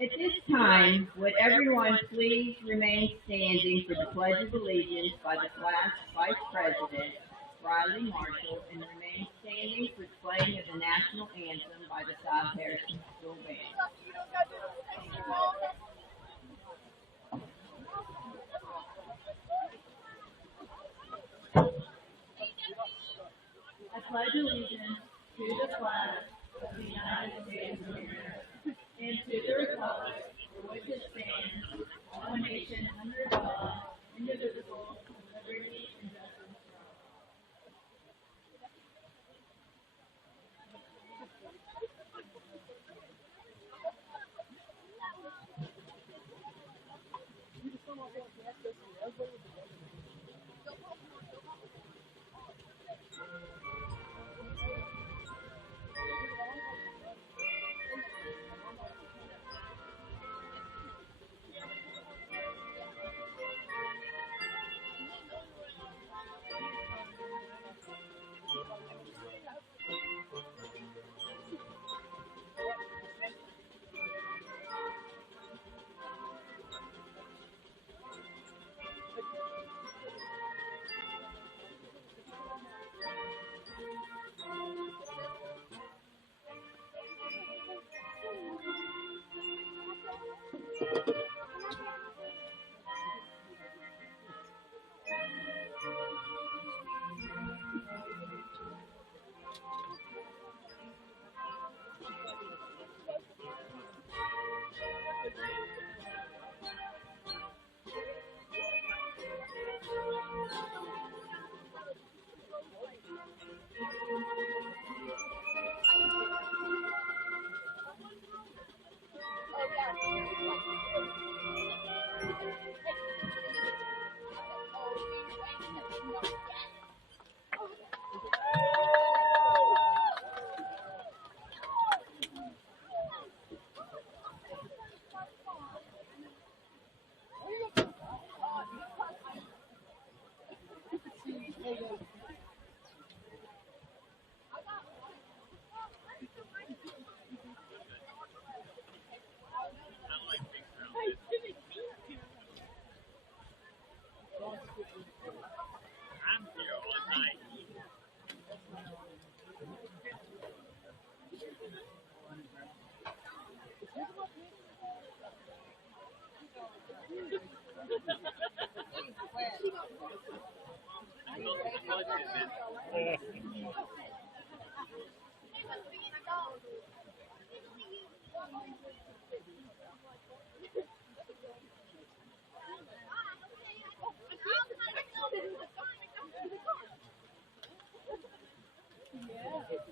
At this time, would everyone please remain standing for the Pledge of Allegiance by the class Vice President, Riley Marshall, and remain standing for the playing of the national anthem by the South Harrison School Band. I pledge allegiance to the flag of the United States of America and to the republic for which it stands, one nation under God, indivisible, with liberty and justice for all.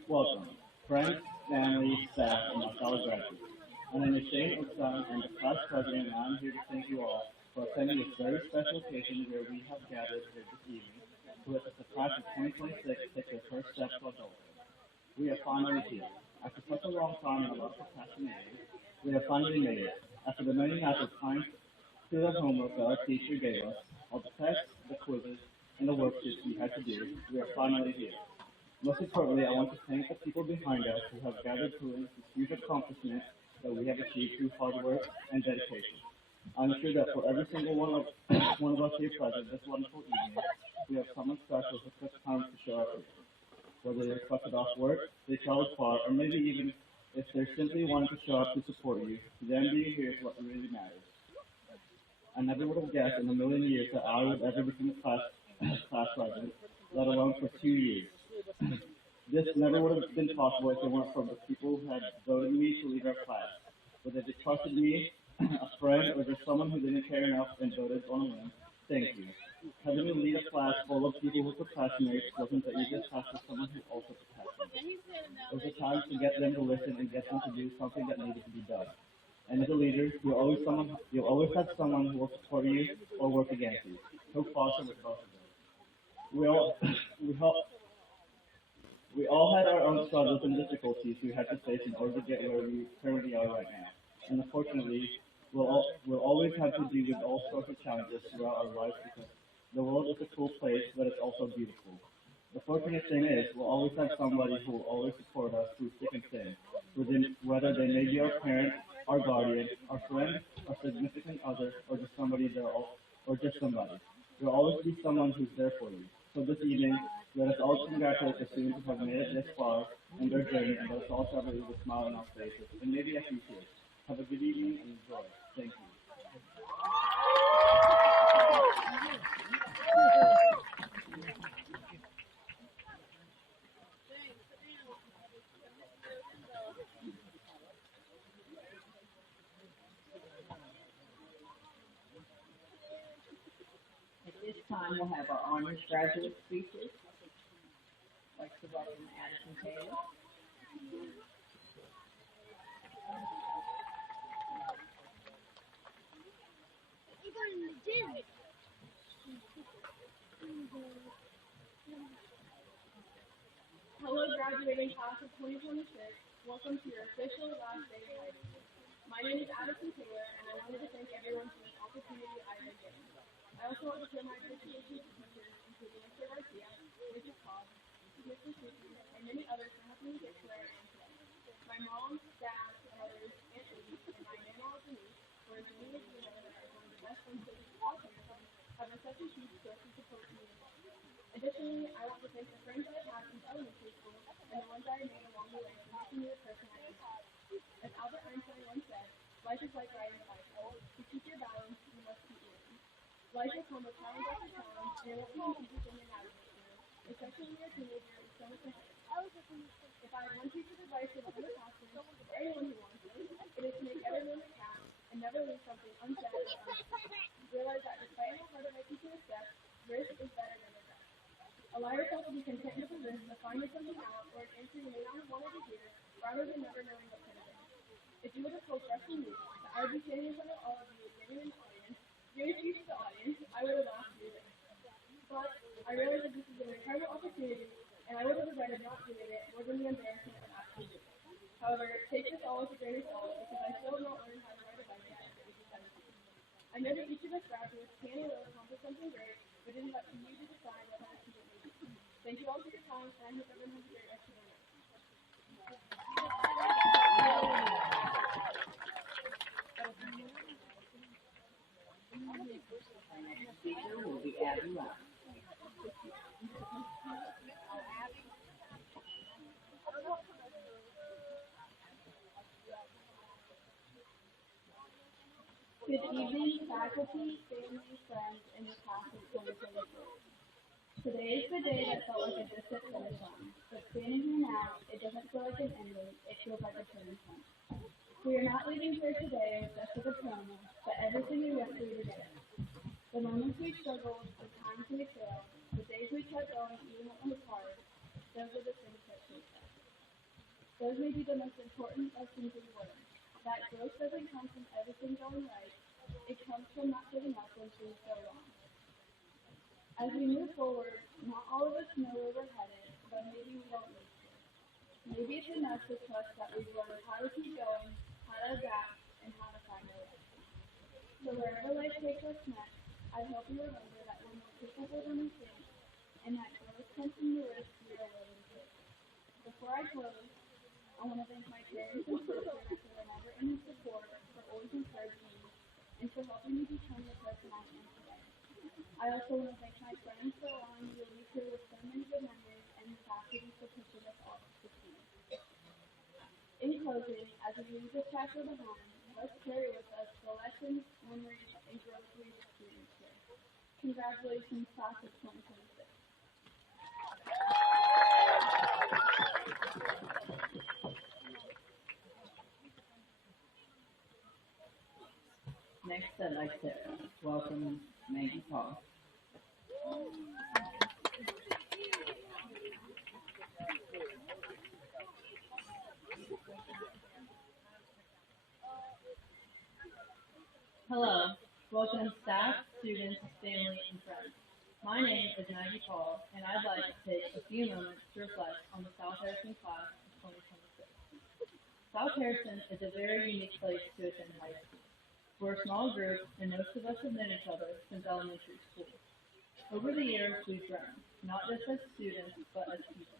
Welcome, friends, family, staff, and my fellow graduates. My name is Shane Oakson, and the class president, and I'm here to thank you all for attending this very special occasion where we have gathered here this evening to let the class of 2026 take their first step to adulthood. We are finally here. After such a long time and a lot of procrastinating, we have finally made it. After the many nights of trying to do the homework that our teacher gave us, all the tests, the quizzes, and the worksheets we had to do, we are finally here. Most importantly, I want to thank the people behind us who have gathered to this huge accomplishment that we have achieved through hard work and dedication. I'm sure that for every single one of us here present this wonderful evening, we have someone special who took time to show up here. Whether they requested off work, they traveled far, or maybe even if they're simply wanting to show up to support you, them being here is what really matters. I never would have guessed in a million years that I would ever become a class president, let alone for 2 years. This never would have been possible if it weren't for the people who had voted me to lead our class. Whether they trusted me, a friend, or just someone who didn't care enough and voted on a whim, thank you. Having to lead a class full of people who procrastinate wasn't the easiest task for someone who also procrastinates. It was a time to get them to listen and get them to do something that needed to be done. And as a leader, you'll always have someone who will support you or work against you. So foster with both of them. We all, we hope We all had our own struggles and difficulties we had to face in order to get where we currently are right now. And unfortunately, we'll always have to deal with all sorts of challenges throughout our lives because the world is a cool place, but it's also beautiful. The fortunate thing is, we'll always have somebody who will always support us through thick and thin, whether they may be our parent, our guardian, our friend, our significant other, or just somebody there, or just somebody. There will always be someone who's there for you. So this evening, let us all congratulate the students who have made it this far in their journey, and let us all celebrate with a smile on our faces, and maybe a few tears. Have a good evening and enjoy. Thank you. At this time, we'll have our honors graduate speeches. I'd like to welcome Addison Taylor. Hello, graduating class of 2026. Welcome to your official last day of high school. My name is Addison Taylor, and I wanted to thank everyone for this opportunity I've been given. I also want to show my appreciation to teachers, including Mr. Garcia, Mr. Cobb, Mr. Suki, and many others for helping me get to where I am today. My mom, dad, brothers, Aunt Amy, and my grandma Denise were inviting me to know that I was one of the best friends that you can have been such a huge source of support to me. Additionally, I want to thank the friends I've had since elementary school and the ones I made along the way for making me the person I am today. As Albert Einstein once said, life is like riding a bicycle. To keep your balance, you must keep moving. Life will come with challenge after challenge, and it won't be easy thing to navigate through, especially when you're a teenager with so much ahead. If I had one piece of advice for the underclassmen, or anyone who wants it, it is to make every moment count and never leave something unsaid or unanswered. Realize that despite how hard it might be to accept, risk is better than regret. Allow yourself to be content with the risk of finding something out or an answer you may not have wanted to hear, rather than never knowing what could have been. If you would have told freshman me that I would be standing in front of all of you giving an audience, giving a speech to the audience, I would have laughed through it. But I realized that this is an incredible opportunity, and I would have regretted not doing it more than the embarrassment of actually doing it. However, take this all with a grain of salt because I still have not learned how to ride a bike yet at the age of 17. I know that each of us graduates can and will accomplish something great, but it is up to you to decide what that achievement may be. Thank you all for your time, and I hope everyone has a great rest of their night. Our next speaker will be Abby Love. Good evening, faculty, family, friends, and the class of 2023. Today is the day that felt like a distant finish line, but standing here now, it doesn't feel like an ending, it feels like a turning point. We are not leaving here today just with a promo, but everything we went through together. The moments we struggled, the times we failed, the days we kept going even when it was hard, those are the things that shape us. Those may be the most important lessons we learned. That growth doesn't come from everything going right, it comes from not giving up when things go wrong. As we move forward, not all of us know where we're headed, but maybe we don't need to. Maybe it's enough to trust that we've learned how to keep going, how to adapt, and how to find our way. So wherever life takes us next, I hope you remember that we're more capable than we think, and that growth comes from the risk we are willing to take. Before I close, I want to thank my parents and sisters for their never-ending support, for always encouraging me, and for helping me become the person I am today. I also want to thank my friends for allowing me to leave here with so many good memories, and the faculty for pushing us all to succeed. In closing, as we leave this chapter behind, let's carry with us the lessons, memories, and growth we've experienced here. Congratulations, class of 2026. Next, I'd like to welcome Maggie Paul. Hello, welcome staff, students, family, and friends. My name is Maggie Paul, and I'd like to take a few moments to reflect on the South Harrison class of 2026. South Harrison is a very unique place to attend high school. We're a small group, and most of us have known each other since elementary school. Over the years, we've grown, not just as students, but as people.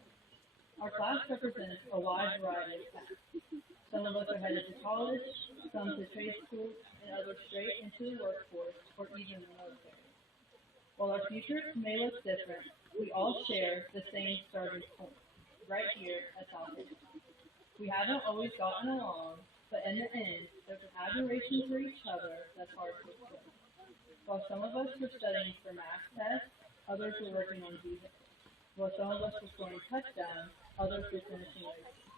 Our class represents a wide variety of paths. Some of us are headed to college, some to trade school, and others straight into the workforce or even the military. While our futures may look different, we all share the same starting point, right here at South Harrison. We haven't always gotten along, but in the end, there's an admiration for each other that's hard to explain. While some of us were studying for math tests, others were working on vehicles. While some of us were scoring touchdowns, others were finishing races.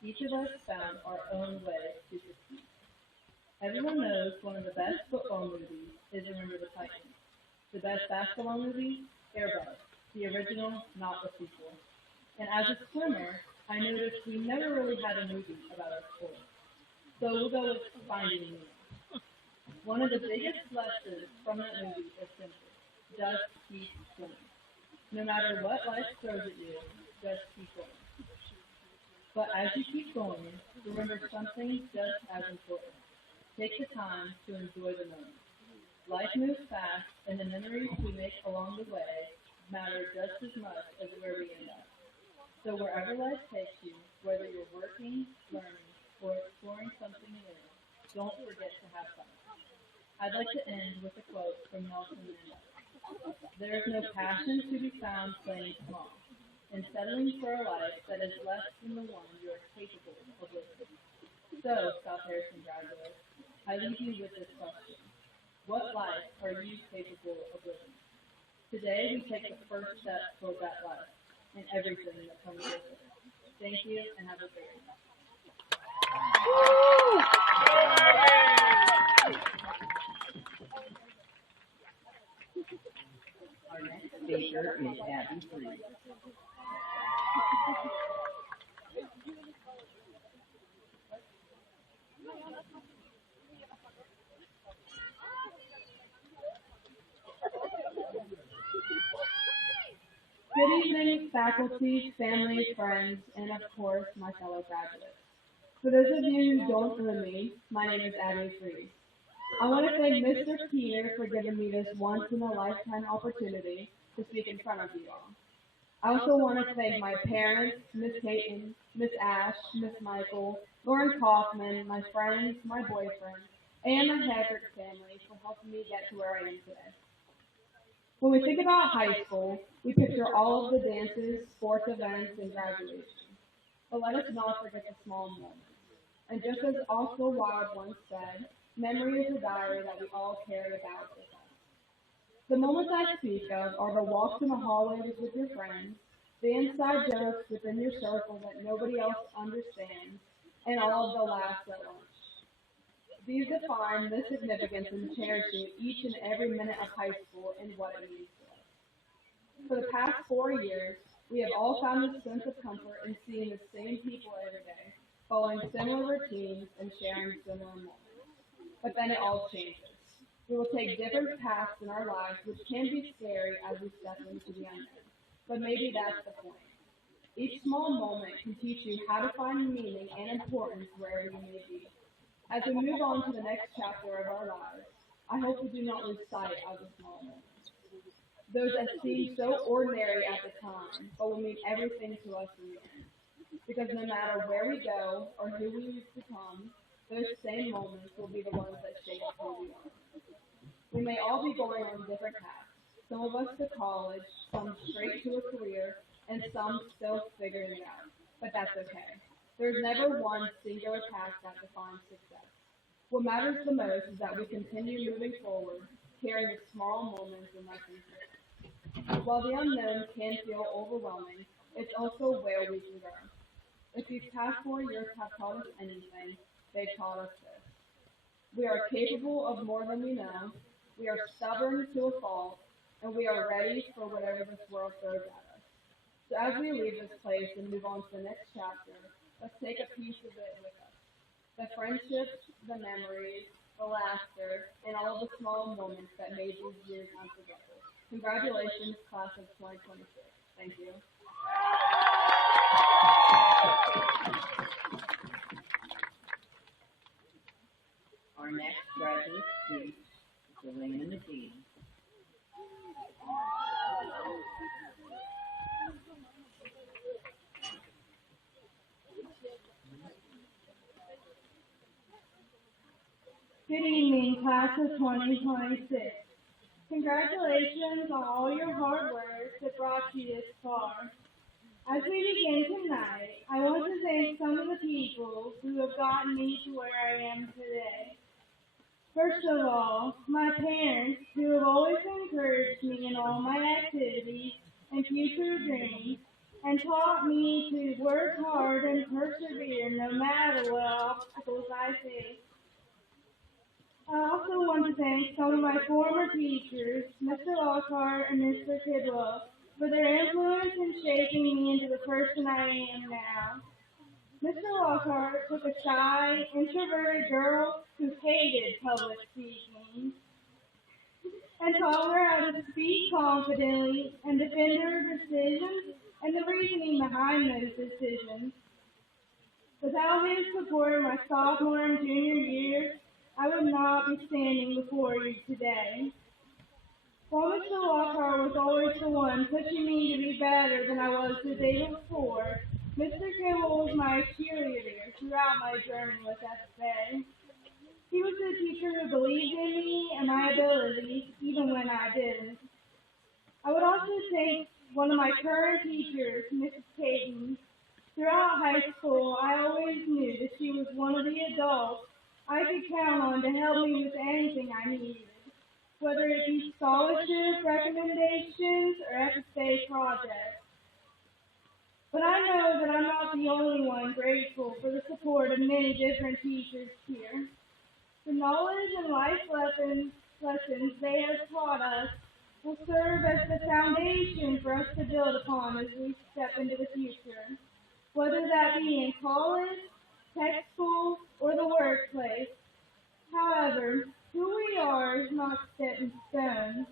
Each of us found our own way to succeed. Everyone knows one of the best football movies is Remember the Titans. The best basketball movie, Airbud, the original, not the sequel. And as a swimmer, I noticed we never really had a movie about our sport. So we'll go with Finding Nemo. One of the biggest lessons from that movie is simple. Just keep swimming. No matter what life throws at you, just keep going. But as you keep going, remember something just as important. Take the time to enjoy the moment. Life moves fast, and the memories we make along the way matter just as much as where we end up. So wherever life takes you, whether you're working, learning, or exploring something new, don't forget to have fun. I'd like to end with a quote from Nelson Mandela. There is no passion to be found playing small, and settling for a life that is less than the one you are capable of living. So, South Harrison graduates, I leave you with this question. What life are you capable of living? Today, we take the first step toward that life and everything that comes with it. Thank you, and have a great day. Our next speaker is Abby Freed. Good evening, faculty, family, friends, and of course, my fellow graduates. For those of you who don't know me, my name is Abby Freed. I want to thank Mr. Peter for giving me this once-in-a-lifetime opportunity to speak in front of you all. I also want to thank my parents, Miss Peyton, Miss Ash, Miss Michael, Lauren Kaufman, my friends, my boyfriend, and the Hedrick family for helping me get to where I am today. When we think about high school, we picture all of the dances, sports events, and graduation. But let us not forget the small moments. And just as Oscar Wilde once said, memory is a diary that we all carry about with us. The moments I speak of are the walks in the hallways with your friends, the inside jokes within your circle that nobody else understands, and all of the laughs at lunch. These define the significance in cherishing each and every minute of high school and what it means to us. For the past 4 years, we have all found a sense of comfort in seeing the same people every day, following similar routines and sharing similar moments. But then it all changes. We will take different paths in our lives, which can be scary as we step into the unknown. But maybe that's the point. Each small moment can teach you how to find meaning and importance wherever you may be. As we move on to the next chapter of our lives, I hope we do not lose sight of the small moments. Those that seem so ordinary at the time, but will mean everything to us in the end. Because no matter where we go or who we become, those same moments will be the ones that shape who we are. We may all be going on different paths. Some of us to college, some straight to a career, and some still figuring it out. But that's okay. There's never one singular path that defines success. What matters the most is that we continue moving forward, carrying the small moments and lessons with us. While the unknown can feel overwhelming, it's also where we can grow. If these past 4 years have taught us anything, they've taught us this. We are capable of more than we know, we are stubborn to a fault, and we are ready for whatever this world throws at us. So as we leave this place and move on to the next chapter, let's take a piece of it with us. The friendships, the memories, the laughter, and all of the small moments that made these years unforgettable. Congratulations, class of 2026. Thank you. Our next graduate speech is Elena Medina. Good evening, class of 2026. Congratulations on all your hard work that brought you this far. As we begin tonight, I want to thank some of the people who have gotten me to where I am today. First of all, my parents, who have always encouraged me in all my activities and future dreams, and taught me to work hard and persevere no matter what obstacles I face. I also want to thank some of my former teachers, Mr. Lockhart and Mr. Kidwell, for their influence in shaping me into the person I am now. Mr. Lockhart took a shy, introverted girl who hated public speaking and taught her how to speak confidently and defend her decisions and the reasoning behind those decisions. Without his support in my sophomore and junior years, I would not be standing before you today. While Mr. Lockhart was always the one pushing me to be better than I was the day before, Mr. Kimball was my cheerleader throughout my journey with FFA. He was the teacher who believed in me and my abilities, even when I didn't. I would also thank one of my current teachers, Mrs. Caton. Throughout high school, I always knew that she was one of the adults I could count on to help me with anything I needed, whether it be scholarship recommendations or FFA projects. But I know that I'm not the only one grateful for the support of many different teachers here. The knowledge and life lessons they have taught us will serve as the foundation for us to build upon as we step into the future, whether that be in college, tech school, or the workplace. However, who we are is not set in stone.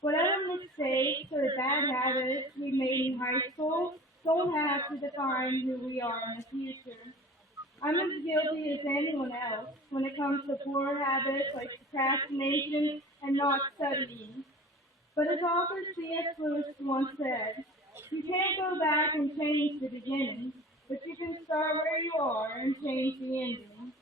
Whatever mistakes or bad habits we made in high school don't have to define who we are in the future. I'm as guilty as anyone else when it comes to poor habits like procrastination and not studying. But as author C.S. Lewis once said, you can't go back and change the beginning, but you can start where you are and change the ending.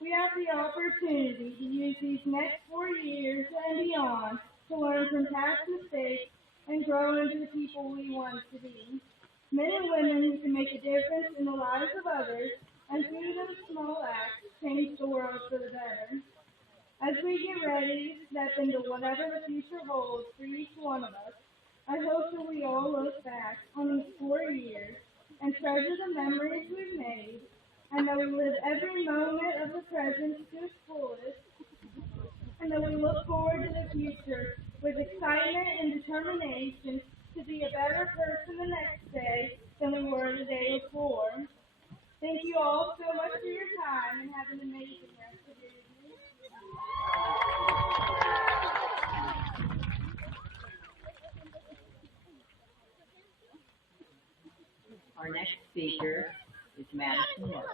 We have the opportunity to use these next 4 years and beyond to learn from past mistakes and grow into the people we want to be. Men and women who can make a difference in the lives of others and through those small acts change the world for the better. As we get ready to step into whatever the future holds for each one of us, I hope that we all look back on these 4 years and treasure the memories we've made, and that we live every moment of the present to its fullest, and that we look forward to the future with excitement and determination to be a better person the next day than we were the day before. Thank you all so much for your time, and have an amazing rest of your evening. Our next speaker is Madison Love.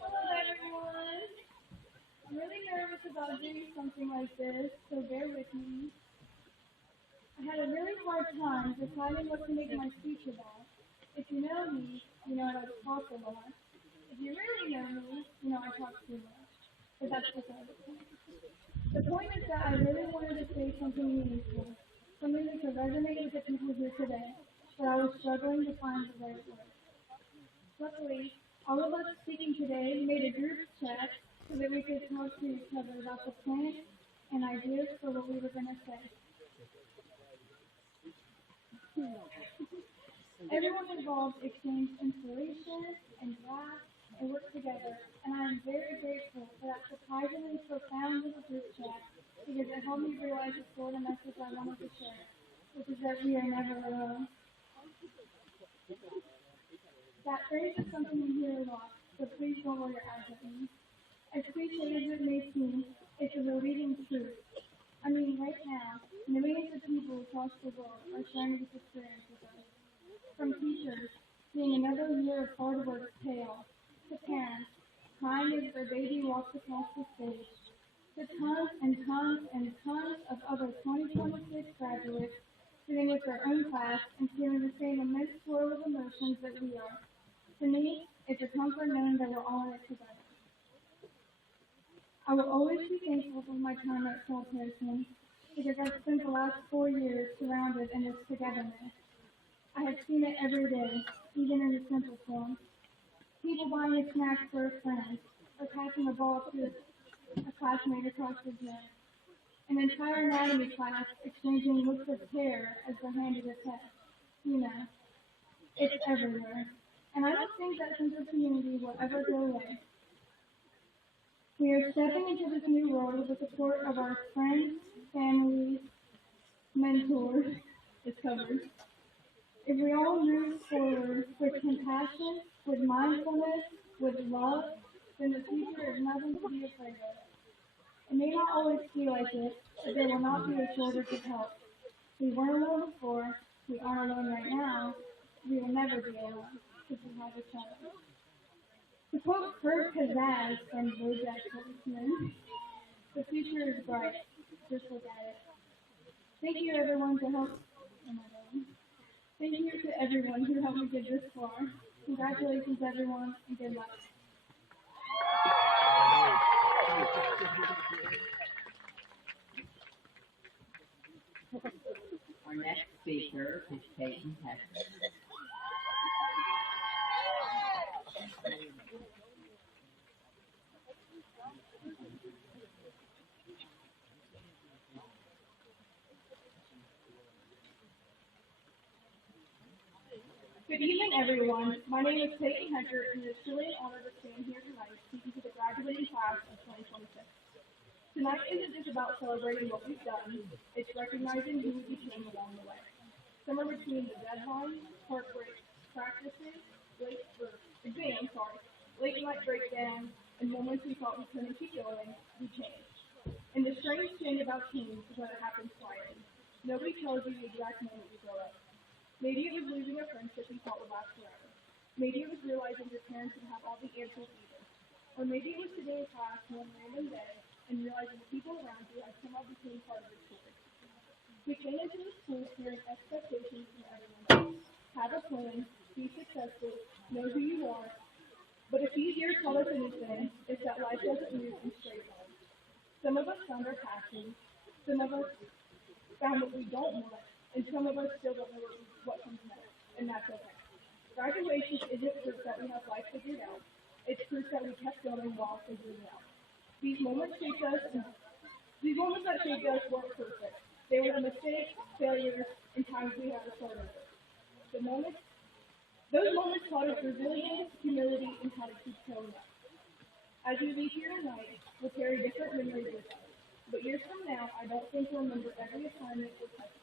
Hello everyone. I'm really nervous about doing something like this, so bear with me. I had a really hard time deciding what to make my speech about. If you know me, you know I don't talk a lot. If you really know me, you know I talk too much. But that's beside the point. The point is that I really wanted to say something meaningful, something that could resonate with the people here today, but I was struggling to find the right words. Luckily, all of us speaking today made a group chat so that we could talk to each other about the plan and ideas for what we were going to say. Everyone involved exchanged inspiration and laughed and work together, and I am very grateful for that surprisingly profound little group chat because it helped me realize the sort of message I wanted to share, which is that we are never alone. That phrase is something you hear a lot, so please don't roll your eyes at me. As cliche as it may seem, it's a relieving truth. I mean, right now, millions of people across the world are sharing this experience with us. From teachers, seeing another year of hard work pay off, to parents, crying as their baby walks across the stage, to tons and tons and tons of other 2026 graduates sitting with their own class and feeling the same immense swirl of emotions that we are. To me, it's a comfort knowing that we're all in it together. I will always be thankful for my time at South Harrison because I've spent the last 4 years surrounded in this togetherness. I have seen it every day, even in the simple form. People buying a snack for a friend, or passing a ball to a classmate across the gym. An entire anatomy class exchanging looks of care as they're handed a test. You know, it's everywhere. And I don't think that sense of community will ever go away. We are stepping into this new world with the support of our friends, families, mentors, discovered. If we all move forward with compassion, with mindfulness, with love, then the future is nothing to be afraid of. It may not always feel like it, but there will not be a shortage of help. We weren't alone before, we aren't alone right now, we will never be alone, because we have each other. To quote Kurt Pizzazz from BoJack Horseman, the future is bright, just look at it. Thank you everyone to help. Thank you to everyone who helped me get this far. Congratulations everyone, and good luck. Our next speaker is Peyton Hester. Good evening, everyone. My name is Peyton Hester, and it is truly an honor to stand here tonight speaking to the graduating class of 2026. Tonight isn't just about celebrating what we've done, it's recognizing who we became along the way. Somewhere between the deadlines, heartbreak, practices, late night breakdowns, and moments we thought we couldn't keep going, we changed. And the strange thing about change is that it happens quietly. Nobody tells you the exact moment you grow up. Maybe it was losing a friendship you thought would last forever. Maybe it was realizing your parents didn't have all the answers either. Or maybe it was sitting in class one random day and realizing the people around you had somehow become part of your story. We came into the school carrying expectations from everyone else. Have a plan, be successful, know who you are. But if these years taught us anything, it's that life doesn't move in straight lines. Some of us found our passion, some of us found what we don't want, and some of us still don't know what comes next, and that's okay. Graduation isn't proof that we have life figured out. It's proof that we kept going while figuring it out. These moments that shaped us weren't perfect. They were the mistakes, failures, and times we had to start over. Those moments taught us resilience, humility, and how to keep showing up. As we leave here tonight, we'll carry different memories with us. But years from now, I don't think we'll remember every assignment or test.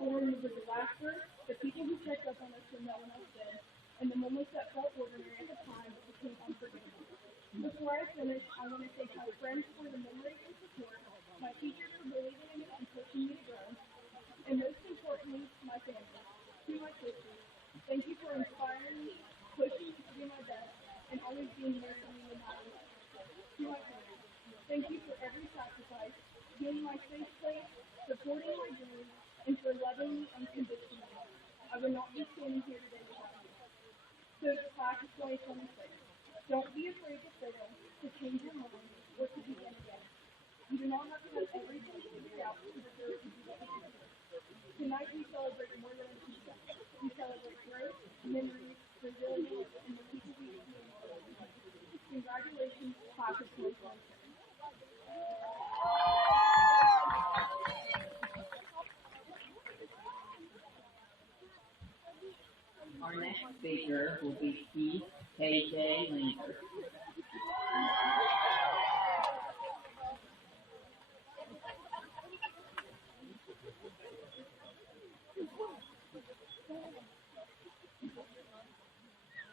We'll remember the laughter, the people who checked up on us when no one else did, and the moments that felt ordinary at the time but became unforgettable. Before I finish, I want to thank my friends for the memories and support, my teachers for believing in me and pushing me to grow, and most importantly, my family. To my sisters, thank you for inspiring me, pushing me to do my best, and always being there for me no matter what. To my parents, thank you for every sacrifice, being my safe place, supporting my dreams, and for loving me unconditionally. I would not be standing here today without you. So to class of 2026, don't be afraid to fail, to change your mind, or to begin again. You do not have to have everything figured out to deserve to do what you do. Tonight we celebrate more than achievement. We celebrate growth, memories, resilience, and the people we became. Congratulations, class of 2026. Our next speaker will be Keith K.J. Linger.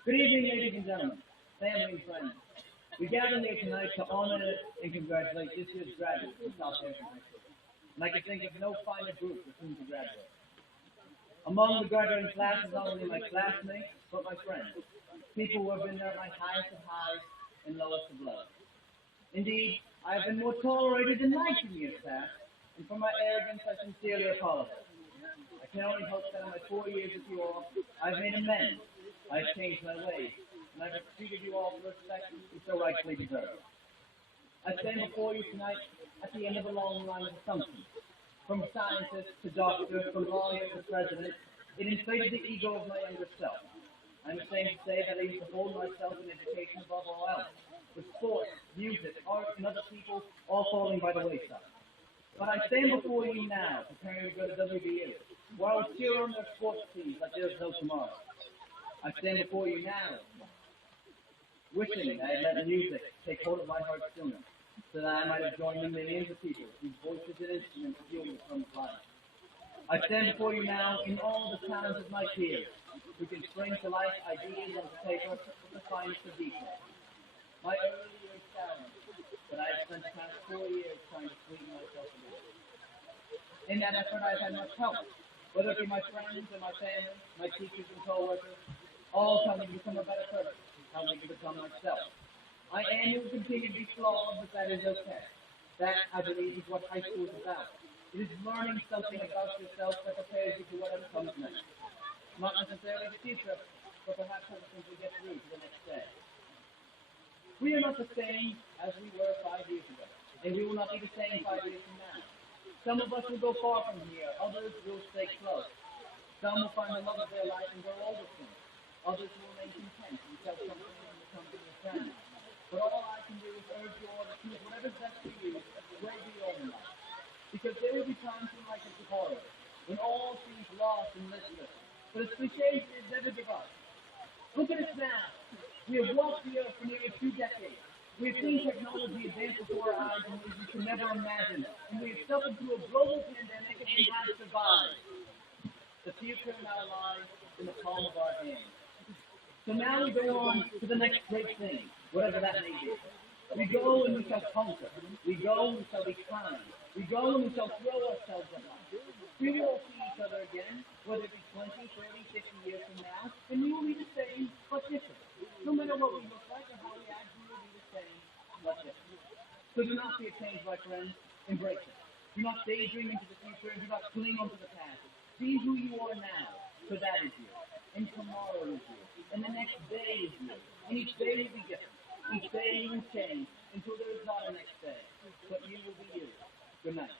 Good evening, ladies and gentlemen, family and friends. We gather here tonight to honor and congratulate this year's graduates from South Harrison High School. And I can think of no finer group with whom to graduate. Among the graduating class is not only my classmates, but my friends, people who have been there at my highest of highs and lowest of lows. Indeed, I have been more tolerated than liked in years past, and for my arrogance I sincerely apologize. I can only hope that in my 4 years with you all, I've made amends, I've changed my ways, and I've treated you all with respect you so rightfully deserve. I stand before you tonight at the end of a long line of assumptions. From scientist to doctor, from lawyer to president, it inflated the ego of my younger self. I'm ashamed to say that I used to hold myself in education above all else, with sports, music, art, and other people all falling by the wayside. But I stand before you now, preparing to go to WVU, where I will cheer on their sports teams like there's no tomorrow. I stand before you now, wishing that I had let music take hold of my heart sooner, so that I might have joined the millions of people whose voices and instruments fuel me from the life. I stand before you now in all the talents of my peers, who can spring to life ideas on paper with the finest of detail. My early years talent, but I have spent the past 4 years trying to sweeten myself a bit. In that effort, I have had much help, whether it be my friends and my family, my teachers and co-workers, all telling me to become a better person, help me to become myself. I am and will continue to be flawed, but that is okay. That, I believe, is what high school is about. It is learning something about yourself that prepares you for whatever comes next. Not necessarily the future, but perhaps how to simply get through to the next day. We are not the same as we were 5 years ago, and we will not be the same 5 years from now. Some of us will go far from here, others will stay close. Some will find the love of their life and grow old with them. Others will remain content and tell something and become to your friends. But all I can do is urge you all to choose whatever's best for you, where be your own life. Because there will be times in life of horror, when all seems lost and listless. But as cliche as it is, never give up. Look at us now. We have walked the earth for nearly 2 decades. We have seen technology advance before our eyes in ways we could never imagine. And we have suffered through a global pandemic and we have survived. The future in our lives is in the palm of our hands. So now we go on to the next great thing, whatever that may be. We go and we shall conquer. We go and we shall be kind. We go and we shall throw ourselves at life. We will see each other again, whether it be 20, 30, 50 years from now, and we will be the same, but different. No matter what we look like or how we act, we will be the same, but different. So do not be a change, my friends. Embrace it. Do not daydream into the future and do not cling onto the past. Be who you are now, for that is you. And tomorrow is you. And the next day is you. And each day will be different. Each day you will change until there is not a next day. But you will be you. Good night.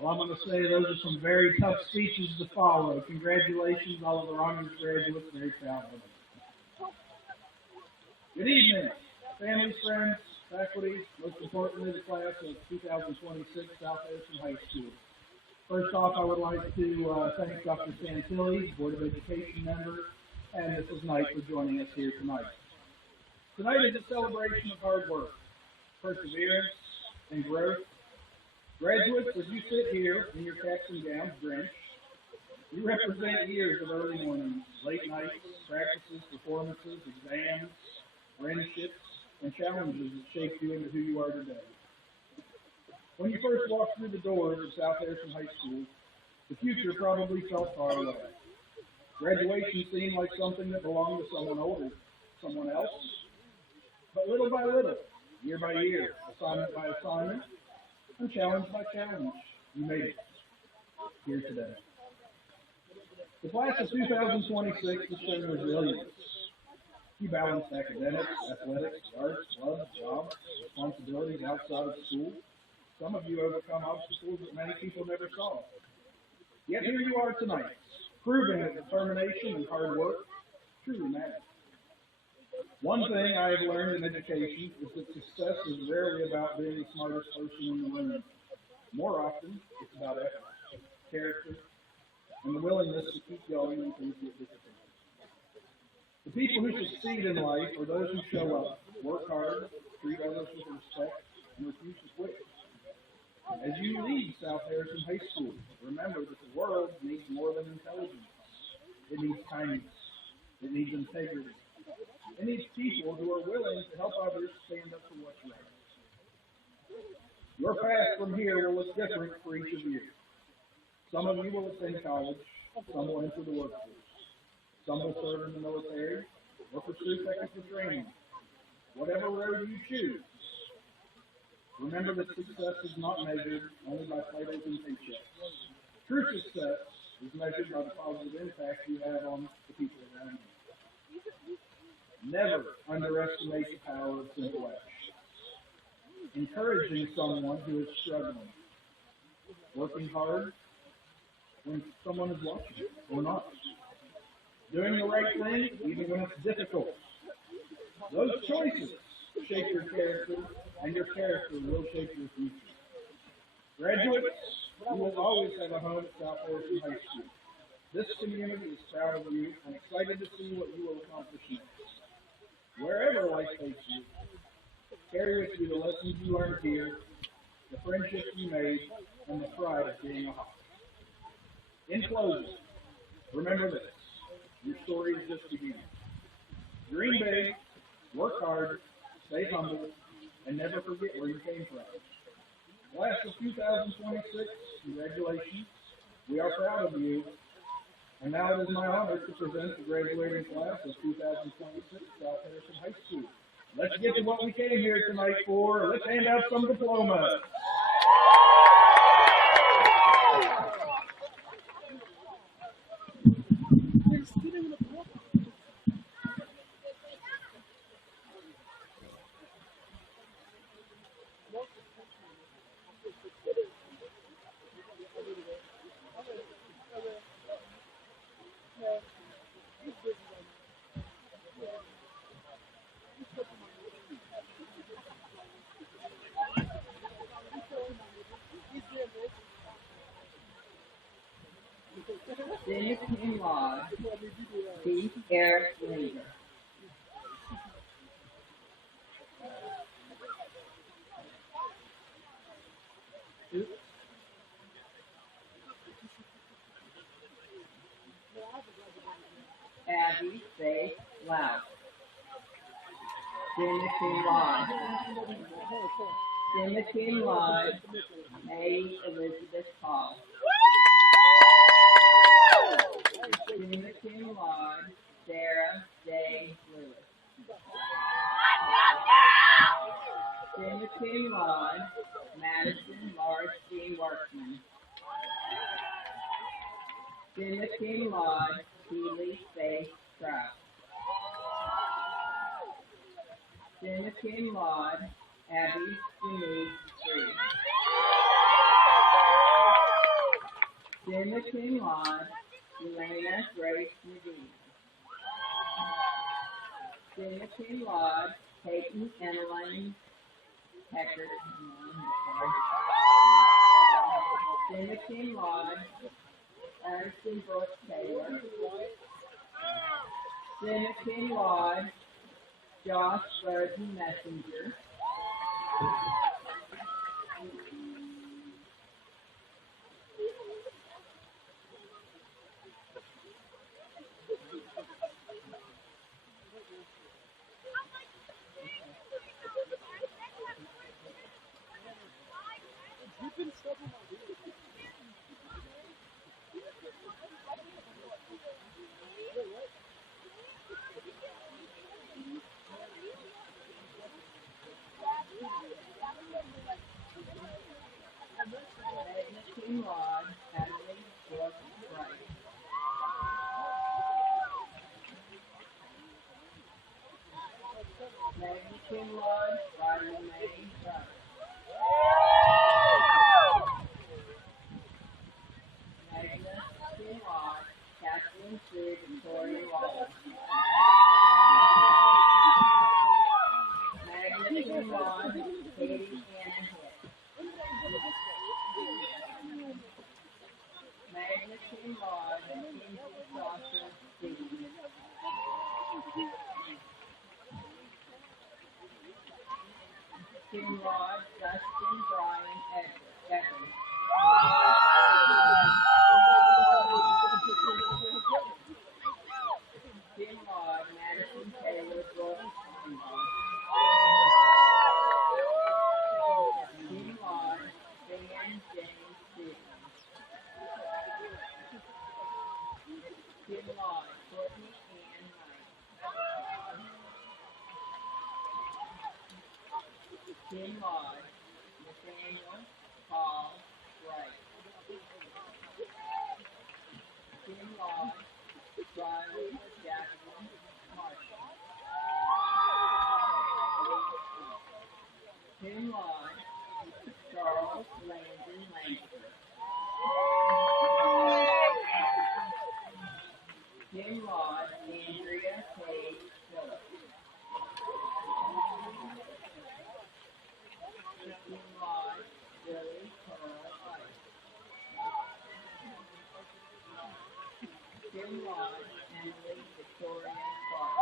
Well, I'm going to say those are some very tough speeches to follow. Congratulations, all of the honors graduates, very proud of them. Good evening, family, friends, faculty, most importantly, the class of 2026 South Harrison High School. First off, I would like to thank Dr. Santilli, Board of Education member, and Mrs. Knight for joining us here tonight. Tonight is a celebration of hard work, perseverance, and growth. Graduates, as you sit here in your caps and gowns drenched, you represent years of early mornings, late nights, practices, performances, exams, friendships, and challenges that shaped you into who you are today. When you first walked through the doors of South Harrison High School, the future probably felt far away. Graduation seemed like something that belonged to someone older, someone else. But little by little, year by year, assignment by assignment, and challenge by challenge, you made it here today. The class of 2026 has shown resilience. You balanced academics, athletics, arts, clubs, jobs, responsibilities outside of school, Some of you overcome obstacles that many people never saw. Yet here you are tonight, proving that determination and hard work truly matter. One thing I have learned in education is that success is rarely about being the smartest person in the room. More often, it's about effort, character, and the willingness to keep going when things get difficult. The people who succeed in life are those who show up, work hard, treat others with respect, and refuse to quit. As you leave South Harrison High School, remember that the world needs more than intelligence. It needs kindness. It needs integrity. It needs people who are willing to help others stand up for what's right. Your path from here will look different for each of you. Some of you will attend college. Some will enter the workforce. Some will serve in the military or pursue technical training. Whatever road you choose, remember that success is not measured only by titles and paychecks. True success is measured by the positive impact you have on the people around you. Never underestimate the power of simple action. Encouraging someone who is struggling. Working hard when someone is watching or not. Doing the right thing even when it's difficult. Those choices shape your character, and your character will shape your future. Graduates, you will always have a home at South Harrison High School. This community is proud of you and excited to see what you will accomplish next. Wherever life takes you, carry with you the lessons you learned here, the friendships you made, and the pride of being a Hawk. In closing, remember this. Your story is just beginning. Dream big, work hard, stay humble, and never forget where you came from. Class of 2026, congratulations. We are proud of you. And now it is my honor to present the graduating class of 2026 South Harrison High School. Let's get to what we came here tonight for. Let's hand out some diplomas. Dennis Law, Chief Eric Linger. Abby Faith Loud. Timothy Lodge. Timothy Lodge. A. Elizabeth Hall. Timothy Lodge. Sarah Day Lewis. Timothy Lodge. Madison Lars C. Workman. Timothy Lodge. Keely Faith Trout. Timothy Lodge. Abby Denise Free. Timothy Lodge. Elena Grace Medina. Timothy Lodge. Peyton and Elaine Heckert. Timothy Lodge. Addison Brooks Taylor. Timothy Lodge. Josh Burton Messenger. Timothy Lodge. Natalie Brooks Bright. Timothy Lodge. Riley May Brown. Tim Rod, Dustin Brian Evans. Tim Rod, Madison Taylor, Brooke Conrad. Tim Rod, Dan James Stevens. Tim Rod, Courtney Ann Knight. Tim Rod, Nathaniel Paul Wright. Tim Rod, Riley Jacqueline Marshall. Tim Rod, Charles Landon Lancaster. Tim Rod, Andrea Page Phillips. Tim Rod, Billy Pearl Ice. Tim Rod, Emily Victoria Clark.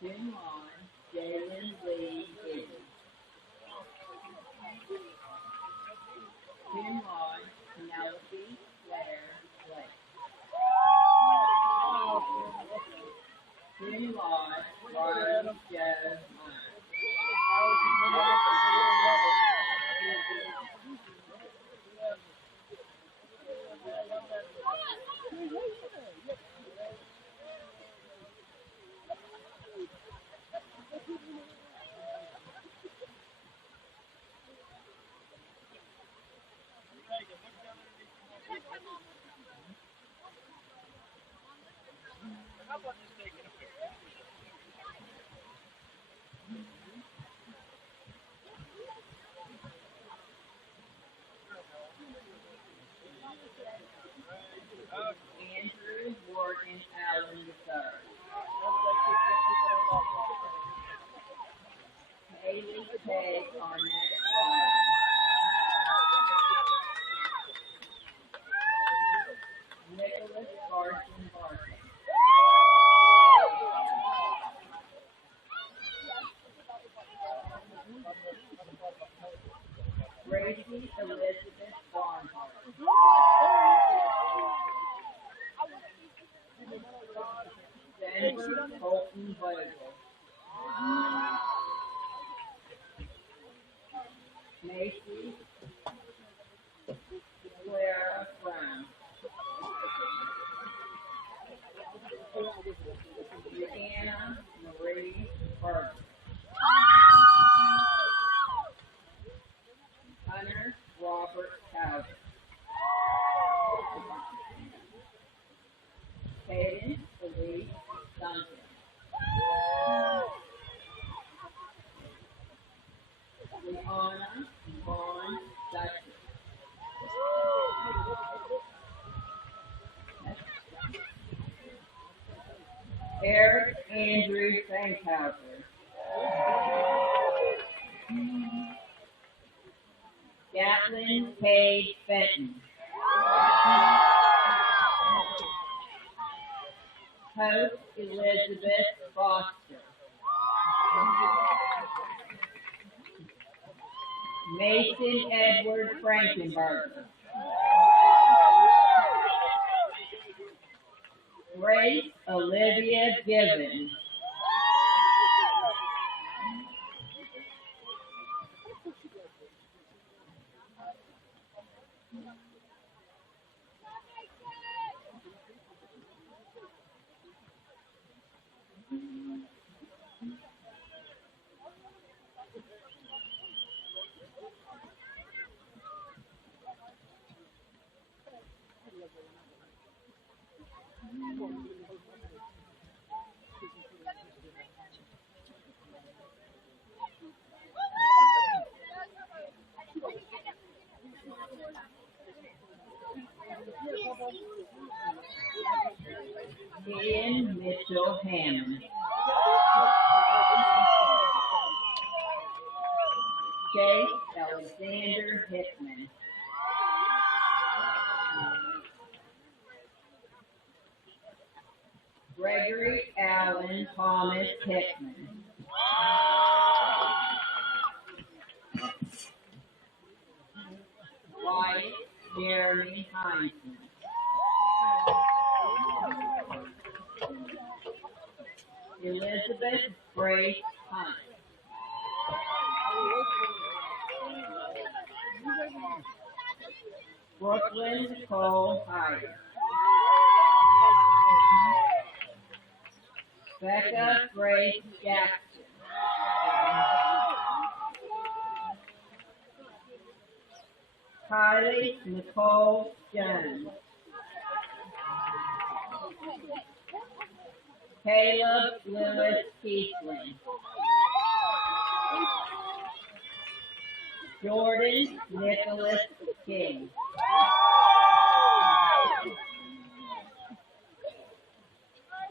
Tim Rod, Jalen Lee Higgins. Tim Rod, Penelope Claire Blake. Tim Rod, Riley Joe Myers. Andrew Morgan Allen III. Haley Peg Arnett Ryan. Nicholas Carson Barton. Gracie Elizabeth Barnhart. Jennifer Colton Vogel. Macy Clara Brown. Brianna Marie Berger. Hunter Robert Calvin. Hayden Elise Duncan. Leanna Vaughn Dutcher. Eric Andrew Fankhauser. Gatlin Paige Fenton. Hope Elizabeth Foster. Mason Edward Frankenberger. Grace Olivia Gibbons. Ian Mitchell Hammond. Chase Alexander Hickman. Gregory Allen Thomas Hickman. Wyatt Jeremy Heinzen. Elizabeth Grace Hunt. Brooklyn Nicole Hyde. Becca Grace Jackson. Kylie Nicole Jones. Caleb Lewis Keithling. Jordan Nicholas King.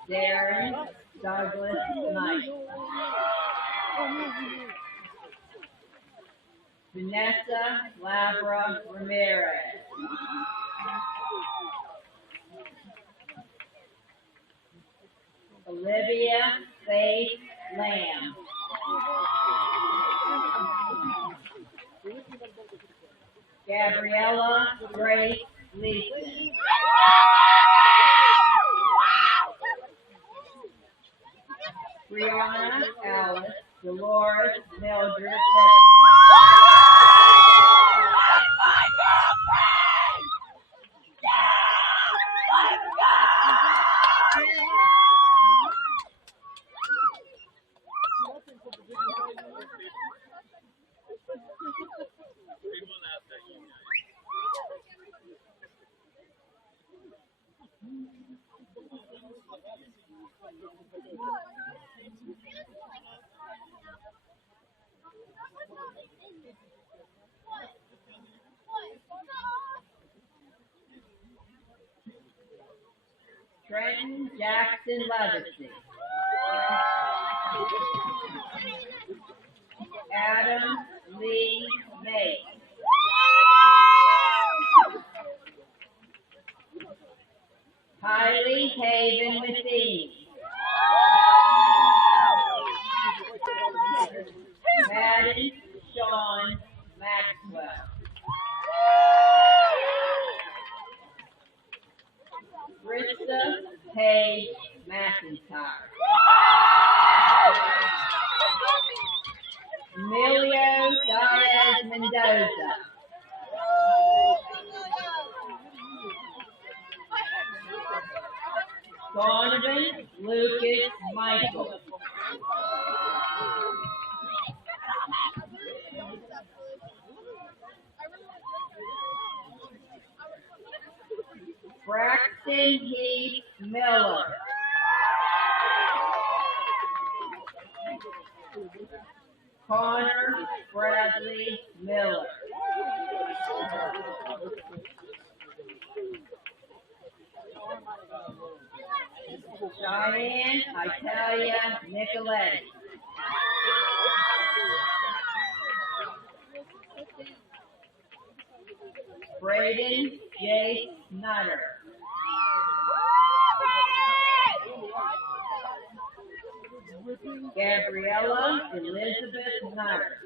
Darren Douglas Knight. Vanessa Labra Ramirez. Olivia Faith Lamb. Gabriella Grace Leeson. Brianna Alice Dolores Mildred Trenton Jackson Legacy. Adam Lee May. Kylie Haven Matheny. Madden Sean Maxwell. Krista Paige McIntyre. Emilio Diaz Mendoza. Donovan Lucas Michael. Braxton Heath Miller. Connor Bradley Miller. Cheyenne Italia Nicoletti. Braden J. Nutter. Gabriella Elizabeth Nutter.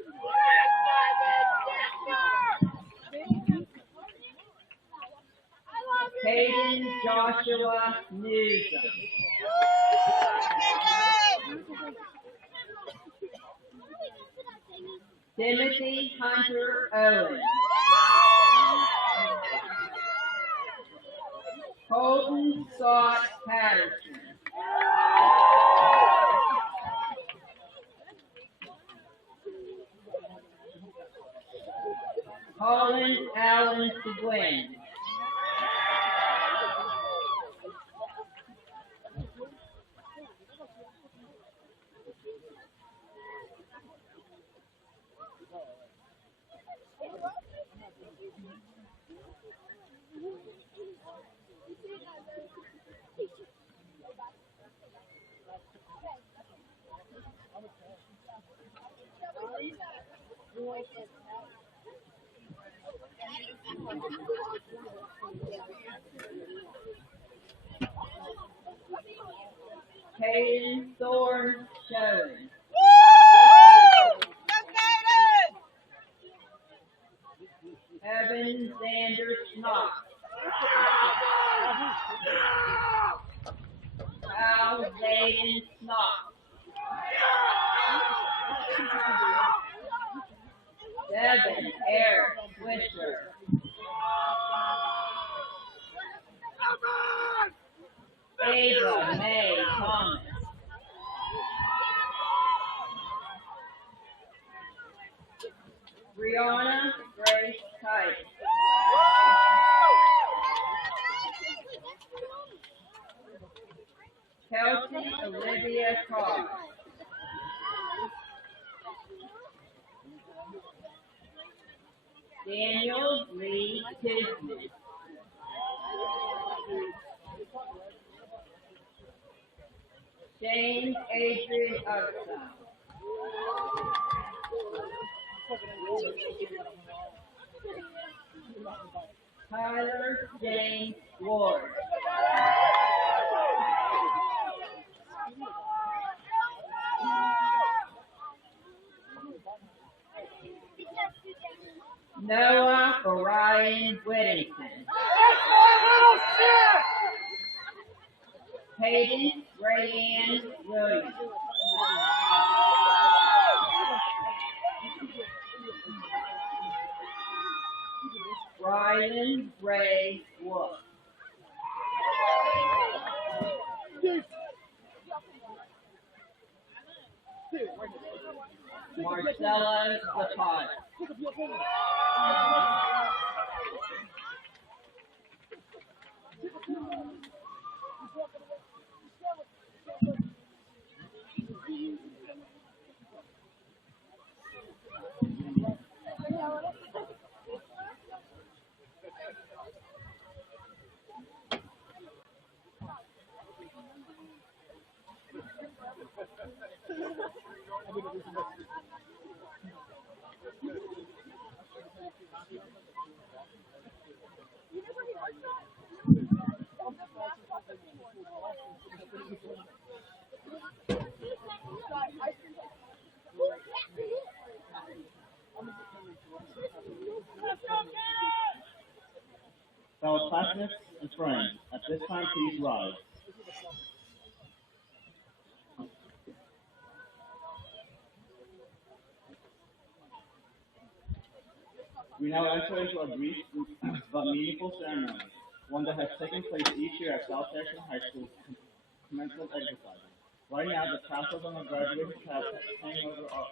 Hayden Joshua Newsom. Timothy Hunter Owen. Colton Scott Patterson. Holland Allen Seguin. Hayden Thorne Showing. Evan Xander Schnock. Kyle Zayden Schnock. Devin Eric Swisher. Ava May Thomas. Brianna Grace Tice. Kelsey Olivia Carr. Daniel Lee Tisman. James Adrian Upson. Tyler James Ward. Noah Orion Whittington. Hayden Rayanne Williams. Ryan Ray Wolf. Marcella Zapata. Fellow classmates and friends, at this time please rise. We now enter into a brief but meaningful ceremony, one that has taken place each year at South Harrison High School commencement exercises. Right now, the tassels on the graduating cap hang over our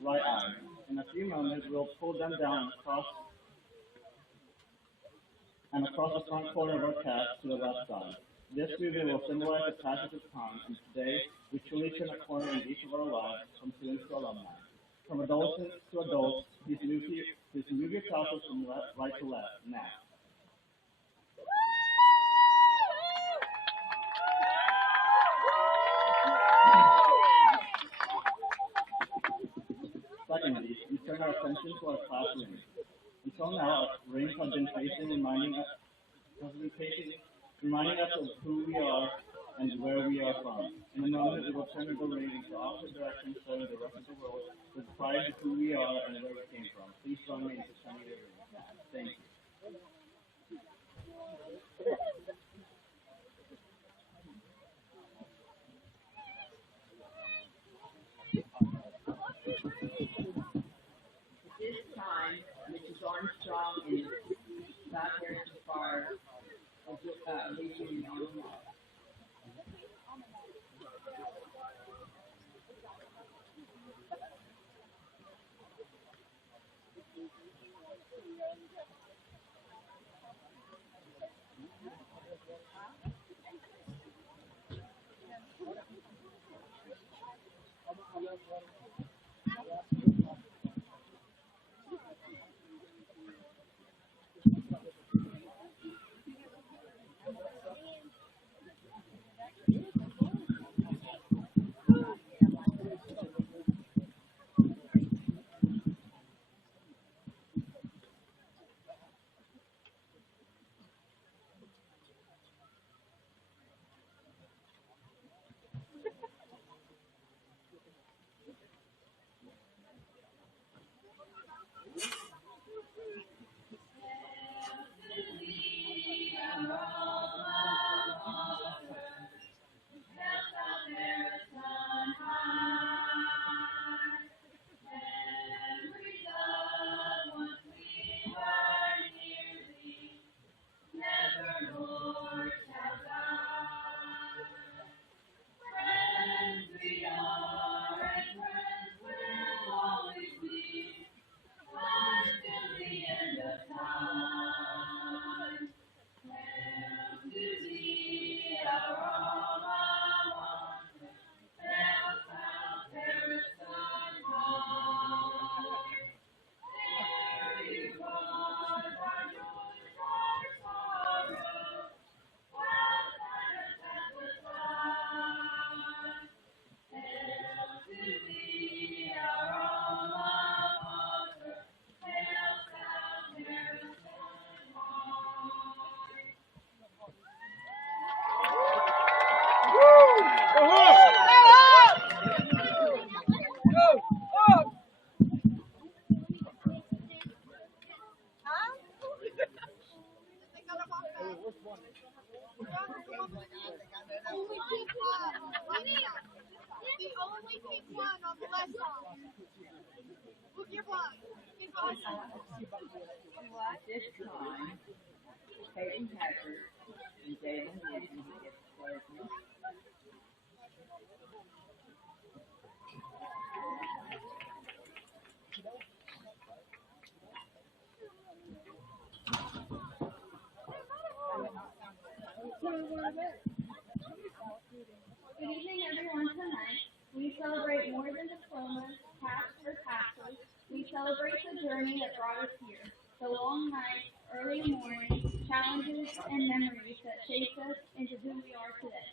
right eye. In a few moments, we'll pull them down across the front corner of our cap to the left side. This movement will symbolize the passage of time, and today we truly turn a corner in each of our lives, from students to alumni. From adults to adults, please move your tassels from right to left now. Secondly, we turn our attention to our classrooms. Until now, our rings have been facing, reminding us of who we are and where we are from. In a moment, we will turn the ring into opposite directions, showing the rest of the world with pride of who we are and where we came from. Please join me in turning the ring. Thank you. This time, Mrs. Armstrong and South Harrison Fire leaving on the wall. At this time, Peyton Packard and Jalen Newton who gets the pledge. Good evening, everyone. Tonight, we celebrate more than diplomas, caps, or tassels. We celebrate the journey that brought us here. The long nights, early mornings, challenges, and memories that shaped us into who we are today.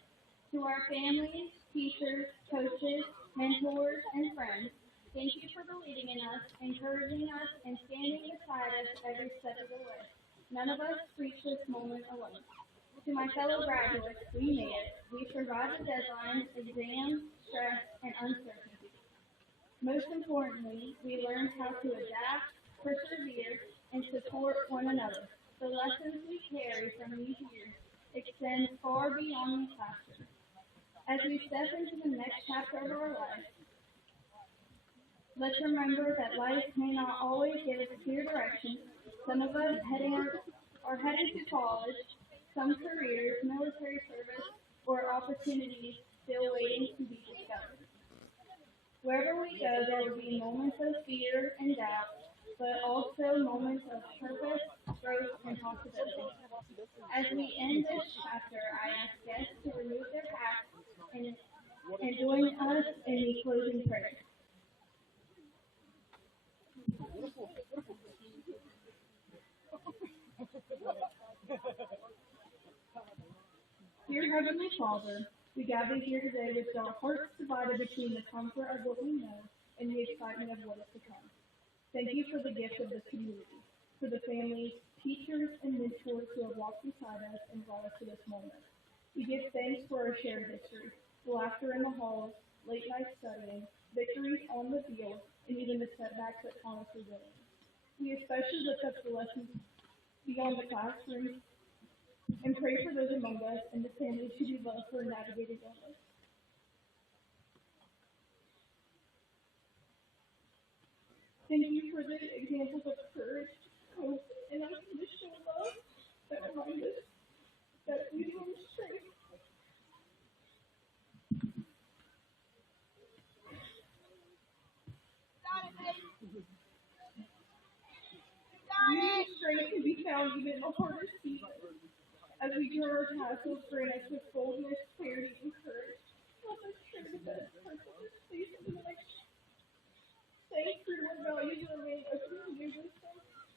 To our families, teachers, coaches, mentors, and friends, thank you for believing in us, encouraging us, and standing beside us every step of the way. None of us reached this moment alone. To my fellow graduates, we made it. We survived the deadlines, exams, stress, and uncertainty. Most importantly, we learned how to adapt, persevere, and support one another. The lessons we carry from these years extend far beyond the classroom. As we step into the next chapter of our life, let's remember that life may not always give us a clear direction. Some of us are heading to college, some careers, military service, or opportunities still waiting to be discovered. Wherever we go, there will be moments of fear and doubt, but also moments of purpose, growth, and possibility. As we end this chapter, I ask guests to remove their hats and join us in the closing prayer. Dear Heavenly Father, we gather here today with our hearts divided between the comfort of what we know and the excitement of what is to come. Thank you for the gift of this community, for the families, teachers, and mentors who have walked beside us and brought us to this moment. We give thanks for our shared history, the laughter in the halls, late night studying, victories on the field, and even the setbacks that promise resilience. We especially lift up the lessons beyond the classroom and pray for those among us and the families who do love for navigating illness. Thank you for the examples of courage, hope, and unconditional love that remind us that we have strength. These strength can be found even in the hardest seasons. As we turn our tassels, grant us with boldness, clarity, and courage. Help us carry the best parts of this space into the next. Thanks for your values and remain open to new wisdom.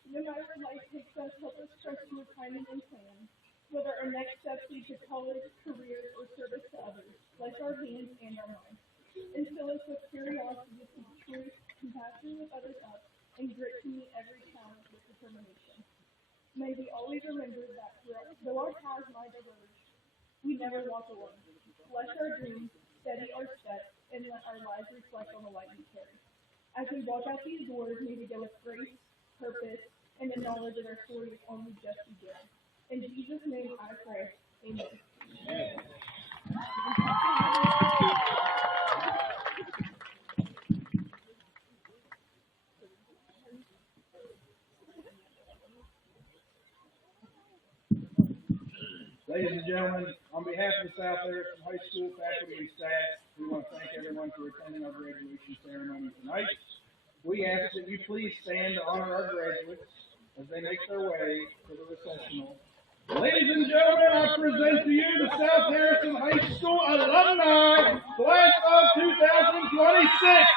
No matter where life takes us, help us trust your timing and plan. Whether our next steps lead to college, careers, or service to others, bless our hands and our minds. Instill us with curiosity to seek truth, compassion with others up, and grit to meet every challenge with determination. May we always remember that though our paths might diverge, we never walk alone. Bless our dreams, steady our steps, and let our lives reflect on the light we carry. As we walk out these doors, may we go with grace, purpose, and the knowledge that our story is only just beginning. In Jesus' name I pray. Amen. Ladies and gentlemen, on behalf of the South Harrison High School faculty and staff, we want to thank everyone for attending our graduation ceremony tonight. We ask that you please stand to honor our graduates as they make their way to the recessional. Ladies and gentlemen, I present to you the South Harrison High School alumni, class of 2026.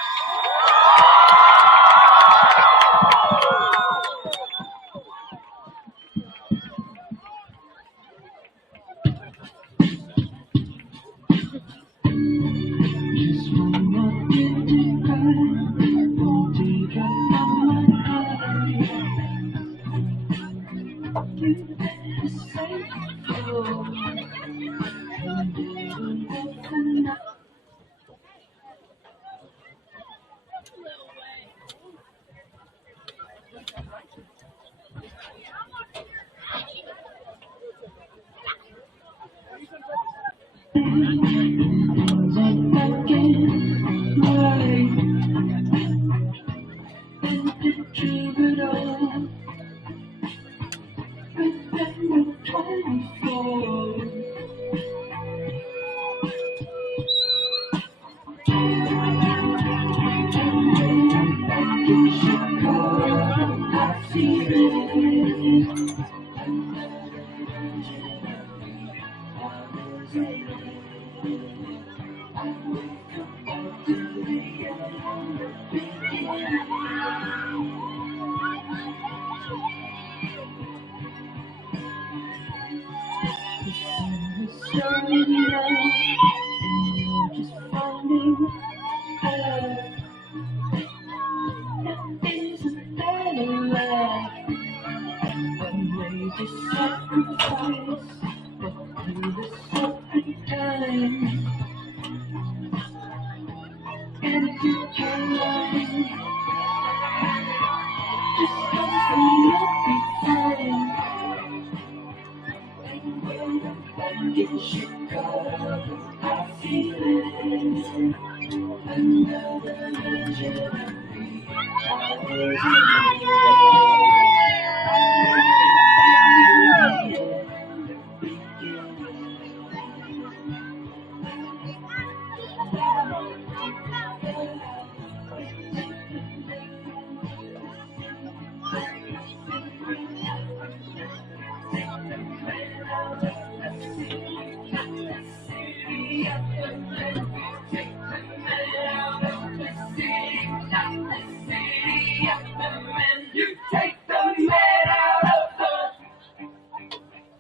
Starting now, and you're just finding out that things are better life. I made you sacrifice, but through the second time, and if you can, just trust me, you'll be fine. In Chicago, I feel it. Another legendary.